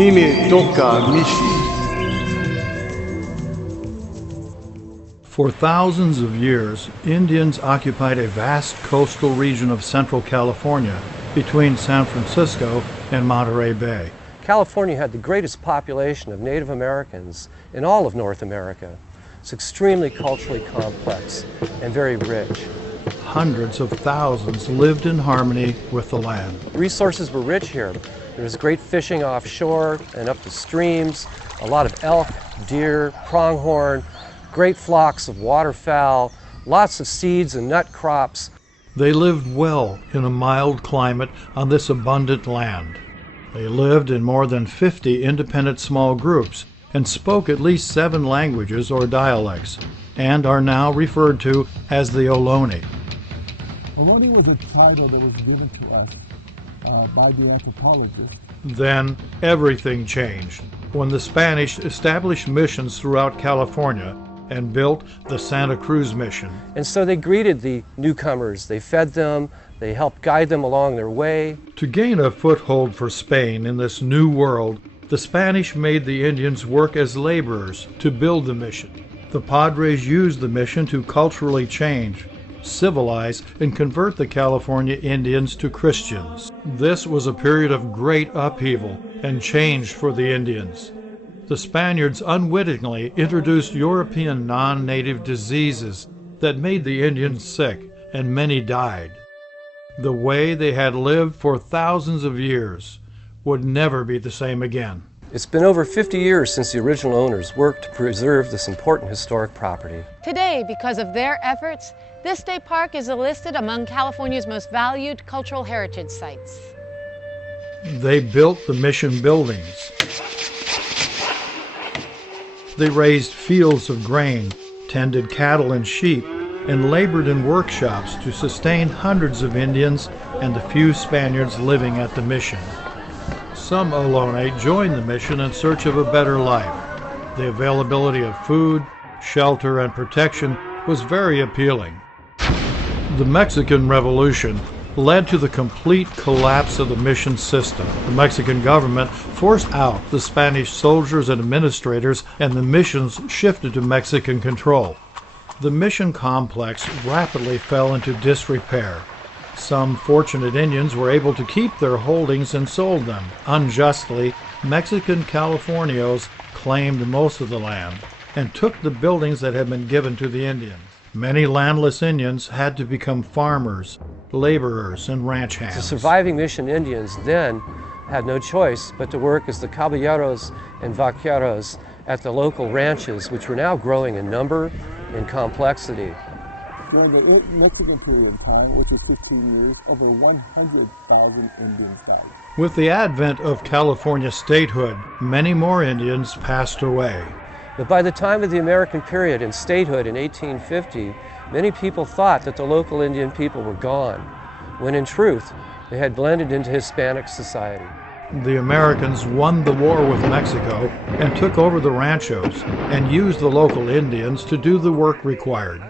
Untitled Mission. For thousands of years, Indians occupied a vast coastal region of central California between San Francisco and Monterey Bay. California had the greatest population of Native Americans in all of North America. It's extremely culturally complex and very rich. Hundreds of thousands lived in harmony with the land. Resources were rich here. There was great fishing offshore and up the streams, a lot of elk, deer, pronghorn, great flocks of waterfowl, lots of seeds and nut crops. They lived well in a mild climate on this abundant land. They lived in more than 50 independent small groups and spoke at least 7 languages or dialects, and are now referred to as the Ohlone. Ohlone was a title that was given to us by the anthropologists. Then everything changed when the Spanish established missions throughout California and built the Santa Cruz Mission. And so they greeted the newcomers. They fed them, they helped guide them along their way. To gain a foothold for Spain in this new world, the Spanish made the Indians work as laborers to build the mission. The Padres used the mission to culturally change, civilize, and convert the California Indians to Christians. This was a period of great upheaval and change for the Indians. The Spaniards unwittingly introduced European non-native diseases that made the Indians sick, and many died. The way they had lived for thousands of years would never be the same again. It's been over 50 years since the original owners worked to preserve this important historic property. Today, because of their efforts, this state park is listed among California's most valued cultural heritage sites. They built the mission buildings. They raised fields of grain, tended cattle and sheep, and labored in workshops to sustain hundreds of Indians and the few Spaniards living at the mission. Some Ohlone joined the mission in search of a better life. The availability of food, shelter, and protection was very appealing. The Mexican Revolution led to the complete collapse of the mission system. The Mexican government forced out the Spanish soldiers and administrators, and the missions shifted to Mexican control. The mission complex rapidly fell into disrepair. Some fortunate Indians were able to keep their holdings and sold them. Unjustly, Mexican Californios claimed most of the land and took the buildings that had been given to the Indians. Many landless Indians had to become farmers, laborers, and ranch hands. The surviving mission Indians then had no choice but to work as the caballeros and vaqueros at the local ranches, which were now growing in number and complexity. During the Mexican period of time, which is 15 years, over 100,000 Indians died. With the advent of California statehood, many more Indians passed away. But by the time of the American period and statehood in 1850, many people thought that the local Indian people were gone, when in truth, they had blended into Hispanic society. The Americans won the war with Mexico and took over the ranchos and used the local Indians to do the work required.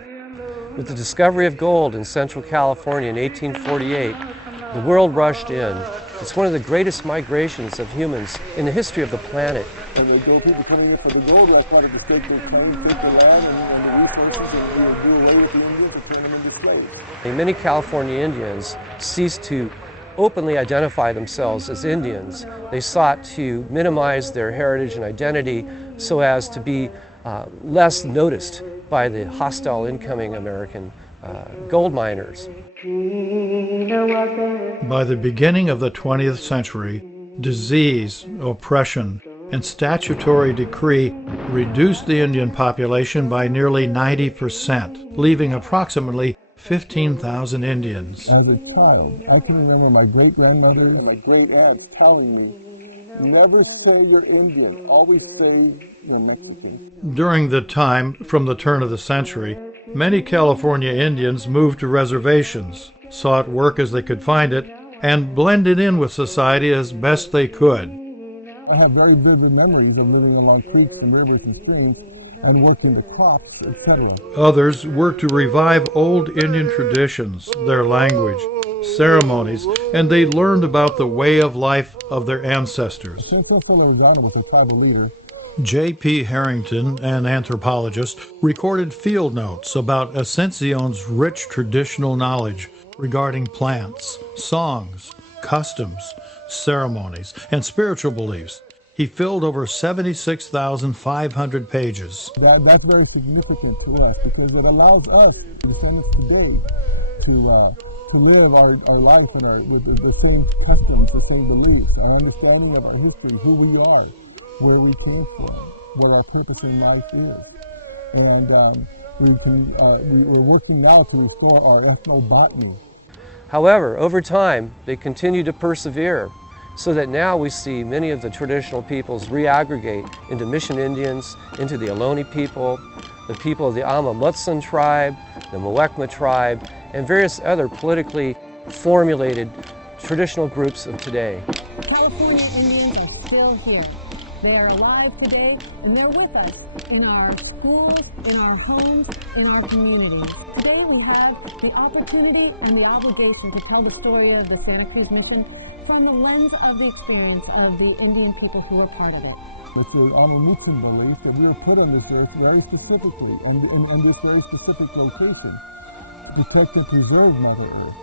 With the discovery of gold in Central California in 1848, the world rushed in. It's one of the greatest migrations of humans in the history of the planet. When they go people putting in for the gold, that's part of the sacred claim, take the land and the resources, and do away with the Indians and turn them into slaves. And many California Indians ceased to openly identify themselves as Indians. They sought to minimize their heritage and identity so as to be less noticed by the hostile incoming American gold miners. By the beginning of the 20th century, disease, oppression, and statutory decree reduced the Indian population by nearly 90%, leaving approximately 15,000 Indians. As a child, I can remember my great-grandmother and my great-aunt telling me, never say you're Indian, always say you're Mexican. During the time from the turn of the century, many California Indians moved to reservations, sought work as they could find it, and blended in with society as best they could. I have very vivid memories of living along creeks and rivers and streams and working the crops, etc. Others worked to revive old Indian traditions, their language, ceremonies, and they learned about the way of life of their ancestors. was a tribal leader. J.P. Harrington, an anthropologist, recorded field notes about Ascension's rich traditional knowledge regarding plants, songs, customs, ceremonies, and spiritual beliefs. He filled over 76,500 pages. That's very significant to us because it allows us, descendants today, to live our life with the same customs, the same beliefs, our understanding of our history, who we are, where we came from, what our purpose in life is. And we're working now to restore our ethnobotany. However, over time, they continue to persevere, so that now we see many of the traditional peoples reaggregate into Mission Indians, into the Ohlone people, the people of the Ama Mutsun tribe, the Muwekma tribe, and various other politically formulated traditional groups of today. California Indians are still here. They are alive today, and they're with us in our schools, in our homes, in our communities. Today we have the opportunity and the obligation to tell the story of the Santa Cruz Mission from the lens of the experience of the Indian people who are part of it. It's the Amumushin belief that we were put on this earth very specifically, and in this very specific location, to protect and preserve Mother Earth.